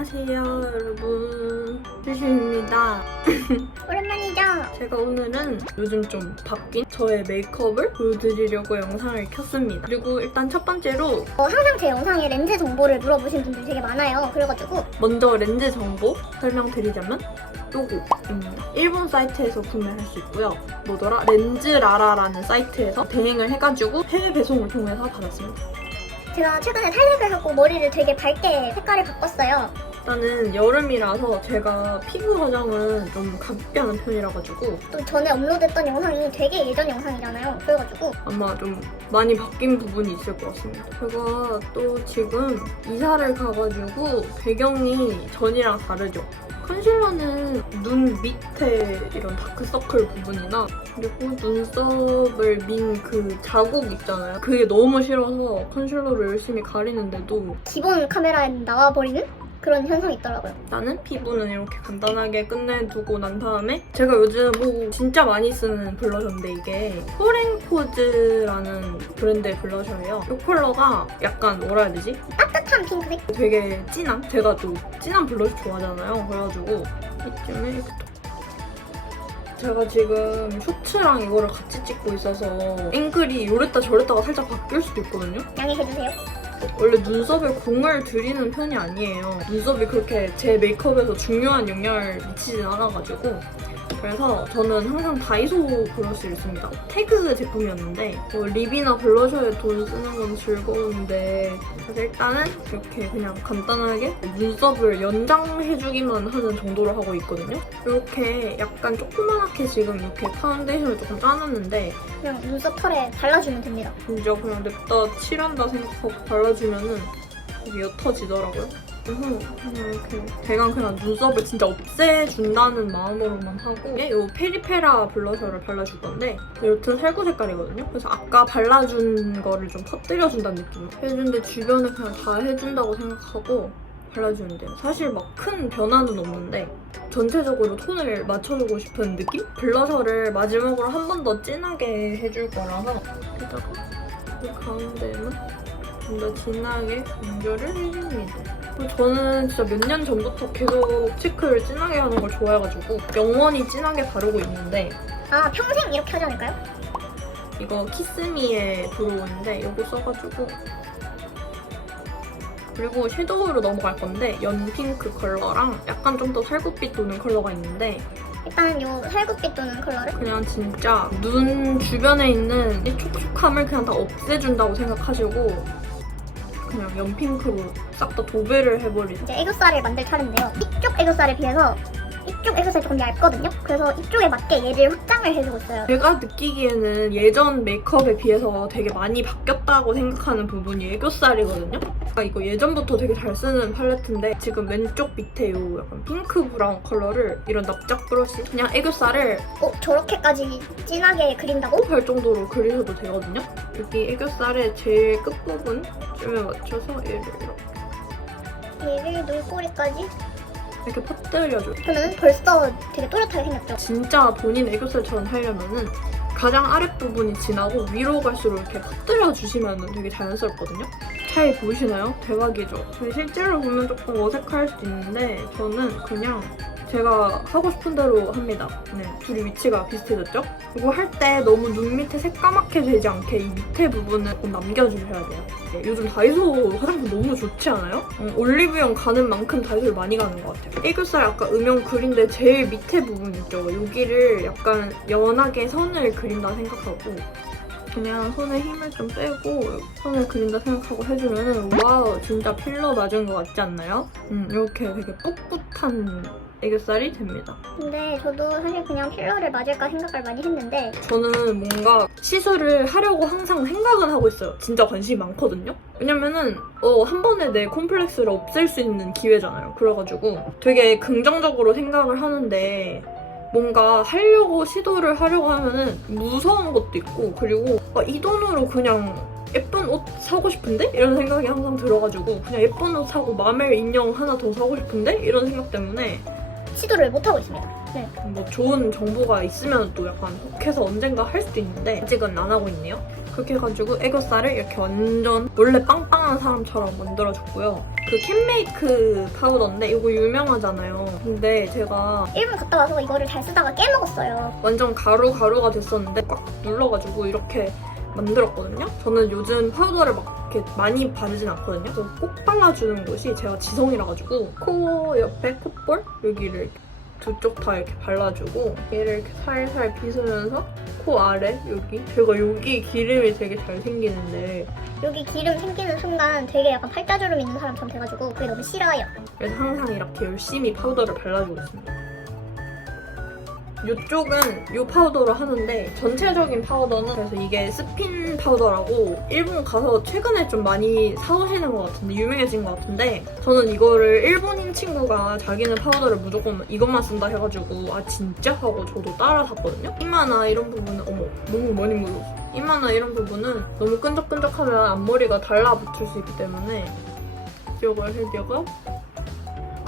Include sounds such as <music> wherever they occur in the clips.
안녕하세요 여러분. 수시입니다. <laughs> 오랜만이죠? 제가 오늘은 요즘 좀 바뀐 저의 메이크업을 보여드리려고 영상을 켰습니다. 그리고 일단 첫 번째로 어, 항상 제 영상에 렌즈 정보를 물어보시는 분들이 되게 많아요. 그래가지고 먼저 렌즈 정보 설명드리자면 요거 음, 일본 사이트에서 구매할 수 있고요. 뭐더라? 렌즈라라라는 사이트에서 대행을 해가지고 해외 배송을 통해서 받았습니다. 제가 최근에 탈색을 하고 머리를 되게 밝게 색깔을 바꿨어요. 일단은 여름이라서 제가 피부 화장은 좀 가볍게 하는 편이라 가지고 또 전에 업로드했던 영상이 되게 예전 영상이잖아요. 그래가지고 아마 좀 많이 바뀐 부분이 있을 것 같습니다. 제가 또 지금 이사를 가가지고 배경이 전이랑 다르죠. 컨실러는 눈 밑에 이런 다크서클 부분이나 그리고 눈썹을 민 그 자국 있잖아요. 그게 너무 싫어서 컨실러를 열심히 가리는데도 기본 카메라에 나와버리는 그런 현상이 있더라고요. 나는 피부는 이렇게 간단하게 끝내두고 난 다음에 제가 요즘 뭐 진짜 많이 쓰는 블러셔인데 이게 포렌코즈라는 브랜드의 블러셔예요. 이 컬러가 약간 뭐라 해야 되지? 따뜻한 핑크색? 되게 진한? 제가 또 진한 블러셔 좋아하잖아요. 그래가지고 이쯤에 이렇게 톡. 제가 지금 쇼츠랑 이거를 같이 찍고 있어서 앵글이 요랬다 저랬다가 살짝 바뀔 수도 있거든요. 양해해주세요. 원래 눈썹에 공을 들이는 편이 아니에요. 눈썹이 그렇게 제 메이크업에서 중요한 영향을 미치진 않아가지고 그래서 저는 항상 다이소 브러쉬를 씁니다. 태그 제품이었는데 뭐 립이나 블러셔에 돈 쓰는 건 즐거운데 그래서 일단은 이렇게 그냥 간단하게 눈썹을 연장해주기만 하는 정도로 하고 있거든요. 이렇게 약간 조그맣게 지금 이렇게 파운데이션을 조금 짜놨는데 그냥 눈썹 털에 발라주면 됩니다. 진짜 그냥 냅다 칠한다 생각하고 발라주면은 이게 옅어지더라고요. 그래서 그냥 이렇게 대강 그냥 눈썹을 진짜 없애준다는 마음으로만 하고 이 페리페라 블러셔를 발라줄 건데 이렇게 살구 색깔이거든요. 그래서 아까 발라준 거를 좀 퍼뜨려준다는 느낌. 해준데 주변에 그냥 다 해준다고 생각하고 발라주면 돼요. 사실 막 큰 변화는 없는데 전체적으로 톤을 맞춰주고 싶은 느낌? 블러셔를 마지막으로 한 번 더 진하게 해줄 거라서 여기다가 이 가운데에는 좀 더 진하게 강조를 해줍니다. 그리고 저는 진짜 몇 년 전부터 계속 치크를 진하게 하는 걸 좋아해가지고 영원히 진하게 바르고 있는데 아 평생 이렇게 하지 않을까요? 이거 키스미의 브로우인데 이거 써가지고 그리고 섀도우로 넘어갈 건데 연핑크 컬러랑 약간 좀 더 살구빛 도는 컬러가 있는데 일단 요 살구빛 도는 컬러를 그냥 진짜 눈 주변에 있는 이 촉촉함을 그냥 다 없애준다고 생각하시고 그냥 연핑크로 싹 다 도배를 해버린 이제 애교살을 만들 차례인데요. 이쪽 애교살에 비해서 이쪽 애교살이 조금 얇거든요. 그래서 이쪽에 맞게 얘를 확장을 해주고 있어요. 제가 느끼기에는 예전 메이크업에 비해서 되게 많이 바뀌었다고 생각하는 부분이 애교살이거든요. 아, 이거 예전부터 되게 잘 쓰는 팔레트인데 지금 왼쪽 밑에 요 약간 핑크 브라운 컬러를 이런 납작 브러쉬 그냥 애교살을 어 저렇게까지 진하게 그린다고? 할 정도로 그리셔도 되거든요. 여기 애교살의 제일 끝부분쯤에 맞춰서 얘를 이렇게 얘를 눈꼬리까지 이렇게 퍼뜨려줘요. 그러면 벌써 되게 또렷하게 생겼죠. 진짜 본인 애교살처럼 하려면은 가장 아랫부분이 진하고 위로 갈수록 이렇게 퍼뜨려 주시면 되게 자연스럽거든요. 차이 보이시나요? 대박이죠. 근데 실제로 보면 조금 어색할 수 있는데 저는 그냥 제가 하고 싶은 대로 합니다. 네, 둘이 위치가 비슷해졌죠? 이거 할때 너무 눈 밑에 새까맣게 되지 않게 이 밑에 부분을 좀 남겨주셔야 돼요. 네, 요즘 다이소 화장품 너무 좋지 않아요? 음, 올리브영 가는 만큼 다이소를 많이 가는 것 같아요. 애교살 아까 음영 그린데 제일 밑에 부분 있죠? 여기를 약간 연하게 선을 그린다 생각하고 그냥 손에 힘을 좀 빼고 선을 그린다 생각하고 해주면은 와우 진짜 필러 맞은 것 같지 않나요? 음 이렇게 되게 꿋꿋한 애교살이 됩니다. 근데 저도 사실 그냥 필러를 맞을까 생각을 많이 했는데 저는 뭔가 시술을 하려고 항상 생각은 하고 있어요. 진짜 관심이 많거든요. 왜냐면은 어, 한 번에 내 콤플렉스를 없앨 수 있는 기회잖아요. 그래가지고 되게 긍정적으로 생각을 하는데 뭔가 하려고 시도를 하려고 하면은 무서운 것도 있고 그리고 아, 이 돈으로 그냥 예쁜 옷 사고 싶은데? 이런 생각이 항상 들어가지고 그냥 예쁜 옷 사고 마멜 인형 하나 더 사고 싶은데? 이런 생각 때문에 시도를 못 하고 있습니다. 네. 뭐 좋은 정보가 있으면 또 약간 혹해서 언젠가 할 수도 있는데 아직은 안 하고 있네요. 그렇게 해가지고 애교살을 이렇게 완전 원래 빵빵한 사람처럼 만들어줬고요. 그 캔메이크 파우더인데 이거 유명하잖아요. 근데 제가 일본 갔다 와서 이거를 잘 쓰다가 깨먹었어요. 완전 가루 가루가 됐었는데 꽉 눌러가지고 이렇게 만들었거든요. 저는 요즘 파우더를 막 이렇게 많이 바르진 않거든요. 그래서 꼭 발라주는 곳이 제가 지성이라 가지고 코 옆에 콧볼 여기를 이렇게 두쪽 다 이렇게 발라주고 얘를 이렇게 살살 빗으면서 코 아래 여기 제가 여기 기름이 되게 잘 생기는데 여기 기름 생기는 순간 되게 약간 팔자주름 있는 사람처럼 돼가지고 그게 너무 싫어요. 그래서 항상 이렇게 열심히 파우더를 발라주고 있습니다. 이쪽은 이 파우더로 하는데 전체적인 파우더는 그래서 이게 스핀 파우더라고. 일본 가서 최근에 좀 많이 사오시는 것 같은데 유명해진 것 같은데 저는 이거를 일본인 친구가 자기는 파우더를 무조건 이것만 쓴다 해가지고 아 진짜? 하고 저도 따라 샀거든요. 이마나 이런 부분은 어머 너무 많이 묻었어. 이마나 이런 부분은 너무 끈적끈적하면 앞머리가 달라붙을 수 있기 때문에 이걸 해주고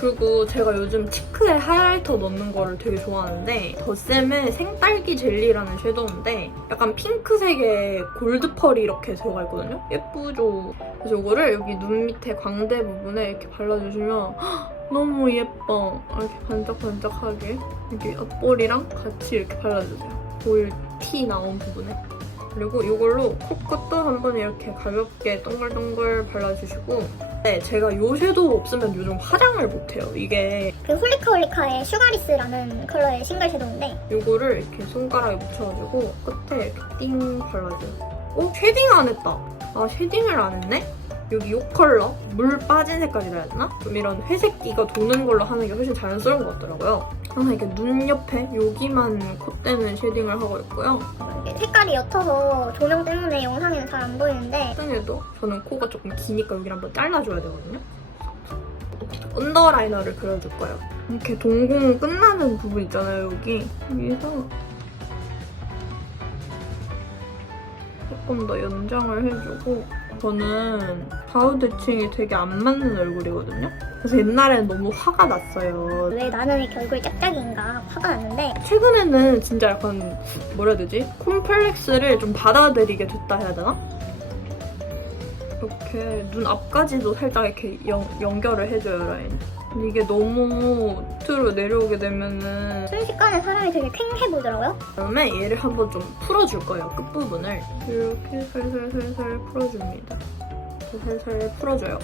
그리고 제가 요즘 치크에 하이라이터 넣는 거를 되게 좋아하는데 더쌤의 생딸기 젤리라는 섀도우인데 약간 핑크색의 골드 펄이 이렇게 들어가 있거든요? 예쁘죠? 그래서 이거를 여기 눈 밑에 광대 부분에 이렇게 발라주시면 헉, 너무 예뻐. 이렇게 반짝반짝하게 여기 앞볼이랑 같이 이렇게 발라주세요. 보일 티 나온 부분에. 그리고 이걸로 코끝도 한번 이렇게 가볍게 동글동글 발라주시고 네, 제가 이 섀도우 없으면 요즘 화장을 못해요. 이게 그 홀리카홀리카의 슈가리스라는 컬러의 싱글 섀도우인데 이거를 이렇게 손가락에 묻혀가지고 끝에 이렇게 띵 발라줘요. 어? 쉐딩 안 했다. 아 쉐딩을 안 했네? 여기 이 컬러 물 빠진 색깔이라 해야 되나? 좀 이런 회색기가 도는 걸로 하는 게 훨씬 자연스러운 것 같더라고요. 항상 이렇게 눈 옆에 여기만 콧대는 쉐딩을 하고 있고요. 색깔이 옅어서 조명 때문에 영상에는 잘 안 보이는데 등에도 저는 코가 조금 기니까 여기를 한번 잘라줘야 되거든요. 언더라이너를 그려줄 거예요. 이렇게 동공 끝나는 부분 있잖아요, 여기. 여기서 조금 더 연장을 해주고 저는 바우대칭이 되게 안 맞는 얼굴이거든요. 그래서 옛날에는 너무 화가 났어요. 왜 나는 이렇게 얼굴 짝짝인가 화가 났는데 최근에는 진짜 약간 뭐라 해야 되지? 콤플렉스를 좀 받아들이게 됐다 해야 되나? 이렇게 눈 앞까지도 살짝 이렇게 연, 연결을 해줘요 라인. 근데 이게 너무 밑으로 내려오게 되면은 순식간에 사람이 되게 퀭해 보이더라고요. 그다음에 얘를 한번 좀 풀어줄 거예요 끝부분을 이렇게 살살살살 풀어줍니다. 살살 풀어줘요.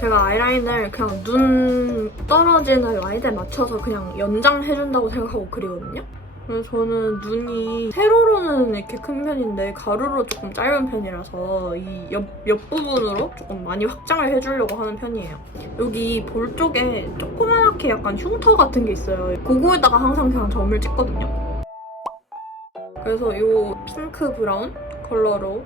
제가 아이라인을 그냥 눈 떨어지는 라인에 맞춰서 그냥 연장해준다고 생각하고 그리거든요. 그래서 저는 눈이 세로로는 이렇게 큰 편인데 가로로 조금 짧은 편이라서 이 옆, 옆부분으로 조금 많이 확장을 해주려고 하는 편이에요. 여기 볼 쪽에 조그맣게 약간 흉터 같은 게 있어요. 그거에다가 항상 그냥 점을 찍거든요. 그래서 이 핑크 브라운 컬러로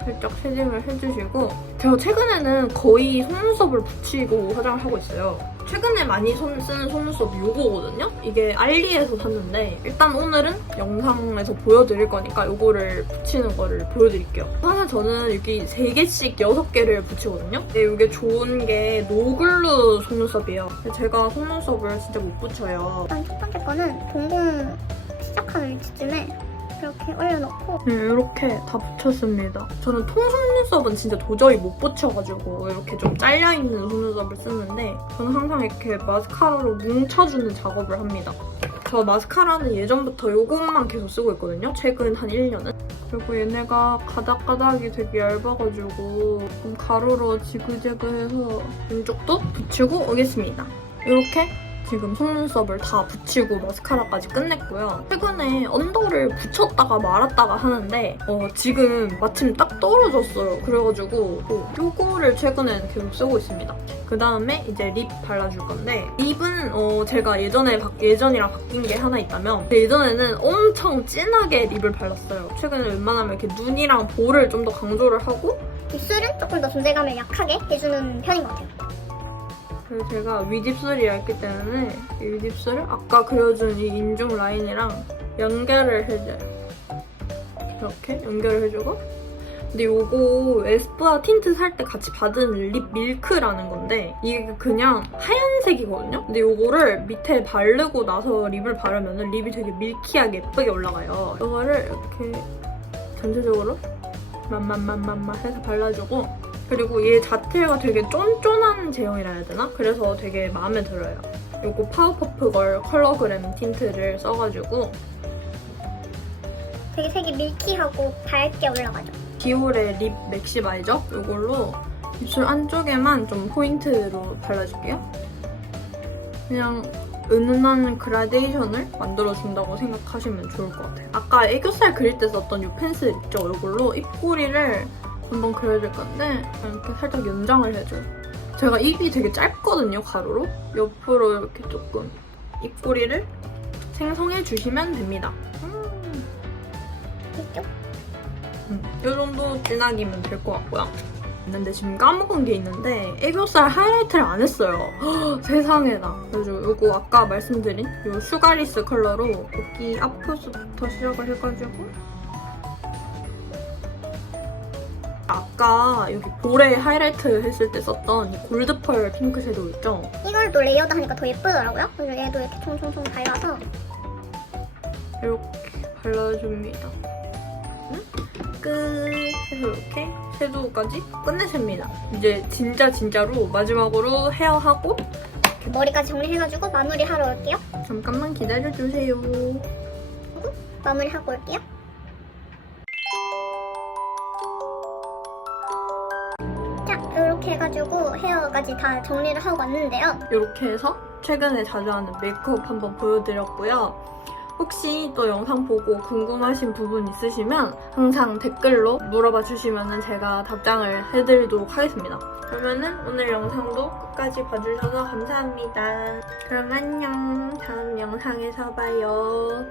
살짝 쉐딩을 해주시고 제가 최근에는 거의 속눈썹을 붙이고 화장을 하고 있어요. 최근에 많이 손, 쓰는 속눈썹이 요거거든요? 이게 알리에서 샀는데 일단 오늘은 영상에서 보여드릴 거니까 요거를 붙이는 거를 보여드릴게요. 사실 저는 여기 3개씩 6개를 붙이거든요? 근데 이게 좋은 게 노글루 속눈썹이에요. 제가 속눈썹을 진짜 못 붙여요. 일단 첫 번째 거는 동공 시작하는 위치쯤에 이렇게 올려놓고 네, 이렇게 다 붙였습니다. 저는 통 속눈썹은 진짜 도저히 못 붙여가지고 이렇게 좀 잘려있는 속눈썹을 쓰는데 저는 항상 이렇게 마스카라로 뭉쳐주는 작업을 합니다. 저 마스카라는 예전부터 이것만 계속 쓰고 있거든요. 최근 한 1년은. 그리고 얘네가 가닥가닥이 되게 얇아가지고 좀 가로로 지그재그해서 왼쪽도 붙이고 오겠습니다. 이렇게 지금 속눈썹을 다 붙이고 마스카라까지 끝냈고요. 최근에 언더를 붙였다가 말았다가 하는데 어, 지금 마침 딱 떨어졌어요. 그래가지고 어, 요거를 최근에 계속 쓰고 있습니다. 그 다음에 이제 립 발라줄 건데 립은 어, 제가 예전에 바- 예전이랑 바뀐 게 하나 있다면 예전에는 엄청 진하게 립을 발랐어요. 최근에 웬만하면 이렇게 눈이랑 볼을 좀 더 강조를 하고 입술은 조금 더 존재감을 약하게 해주는 편인 것 같아요. 그래서 제가 윗입술이 얇기 때문에 이 윗입술을 아까 그려준 이 인중 라인이랑 연결을 해줘요. 이렇게 연결을 해주고 근데 요거 에스쁘아 틴트 살 때 같이 받은 립 밀크라는 건데 이게 그냥 하얀색이거든요? 근데 요거를 밑에 바르고 나서 립을 바르면 립이 되게 밀키하게 예쁘게 올라가요. 이거를 이렇게 전체적으로 만만만만만 해서 발라주고 그리고 얘 자체가 되게 쫀쫀한 제형이라 해야 되나? 그래서 되게 마음에 들어요. 요거 파워퍼프걸 컬러그램 틴트를 써가지고 되게 색이 밀키하고 밝게 올라가죠. 디올의 립 맥시마이저 이걸로 입술 안쪽에만 좀 포인트로 발라줄게요. 그냥 은은한 그라데이션을 만들어준다고 생각하시면 좋을 것 같아요. 아까 애교살 그릴 때 썼던 이 펜슬 있죠? 이걸로 입꼬리를 한번 그려줄 건데 이렇게 살짝 연장을 해줘요. 제가 입이 되게 짧거든요, 가로로. 옆으로 이렇게 조금 입꼬리를 생성해 주시면 됩니다. 음. 음, 이 정도 진하기면 될 것 같고요. 근데 지금 까먹은 게 있는데 애교살 하이라이트를 안 했어요. 헉, 세상에나. 그래서 이거 아까 말씀드린 이 슈가리스 컬러로 여기 앞부터 시작을 해가지고 아까 여기 볼에 하이라이트 했을 때 썼던 이 골드펄 핑크 섀도우 있죠? 이걸 또 레이어드 하니까 더 예쁘더라고요. 그래서 얘도 이렇게 총총총 발라서 이렇게 발라줍니다. 응? 끝 해서 이렇게 섀도우까지 끝내줍니다. 이제 진짜 진짜로 마지막으로 헤어하고 머리까지 정리해가지고 마무리 하러 올게요. 잠깐만 기다려주세요. 마무리 하고 올게요. 해가지고 헤어까지 다 정리를 하고 왔는데요. 이렇게 해서 최근에 자주 하는 메이크업 한번 보여드렸고요. 혹시 또 영상 보고 궁금하신 부분 있으시면 항상 댓글로 물어봐 주시면 제가 답장을 해드리도록 하겠습니다. 그러면은 오늘 영상도 끝까지 봐주셔서 감사합니다. 그럼 안녕. 다음 영상에서 봐요.